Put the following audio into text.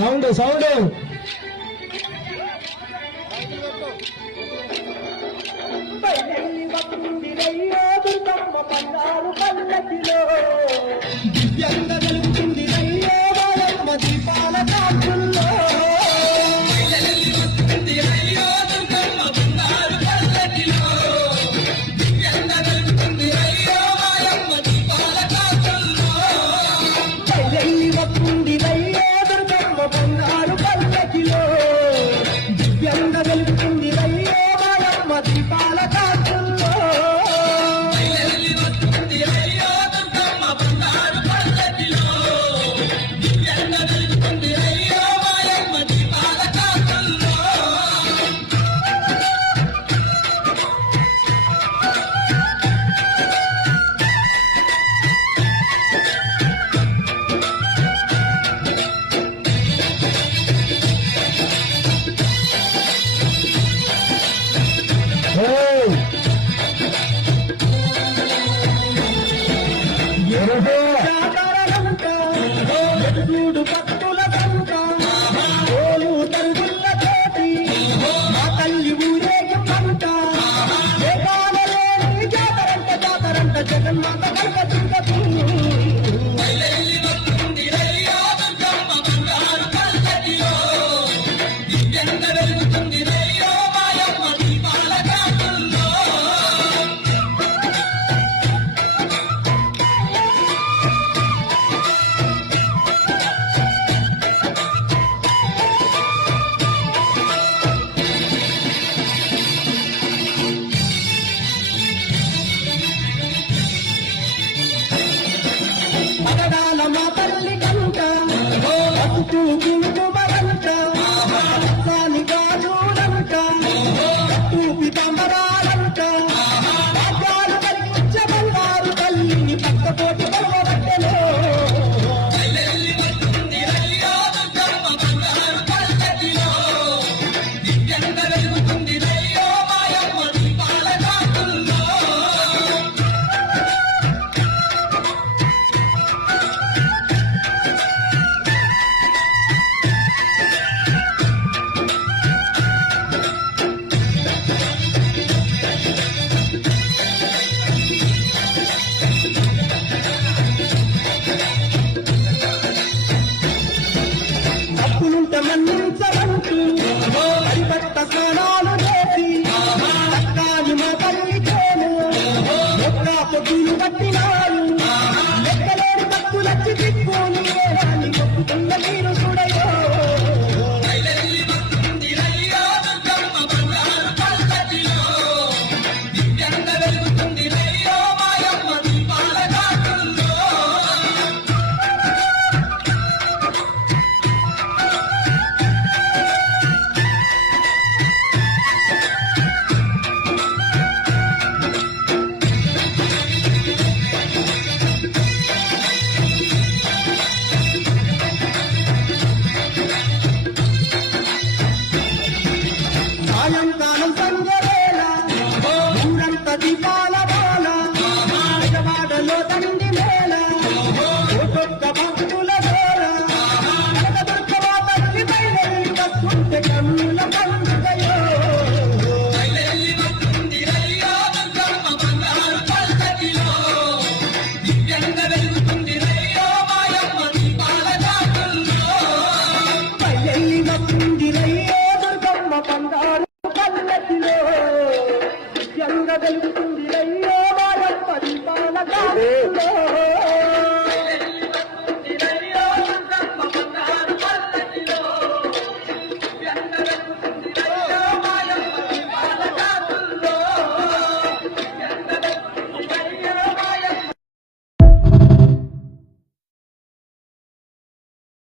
sound sound బంగారు పల్లకిలో దివ్యంగా వెలుగుతుంది రయ్యో బాలమ్మ దీపాల కాకుల్లో మూడు పత్తుల సంత ఓలు తరుగుల తోటి మా తల్లి ఊరేగి పంట ఏకాలలేని జాతరంట జగన్మాత కల్ప మగడాల మా తల్లి కంట అటు గుంటు మరంట రత్నాని గాజులంట అటు పితంబరాలంట రాజ్యాలు కలిగించే బంగారు తల్లిని పక్కపోటి పడవబట్టెలో మన్నించవంటూ పరిపట్ట స్నానాలు చేసి చక్కాని మా తల్లి చేను ఒక్క పొద్దులు పట్టినారు లెక్కలేని భక్తులచ్చి తిప్పుని వేదాన్ని కొట్టుకున్న మీరు చూడయో సాయంకాలం సంధ్యవేళ ఊరంత దీపాలు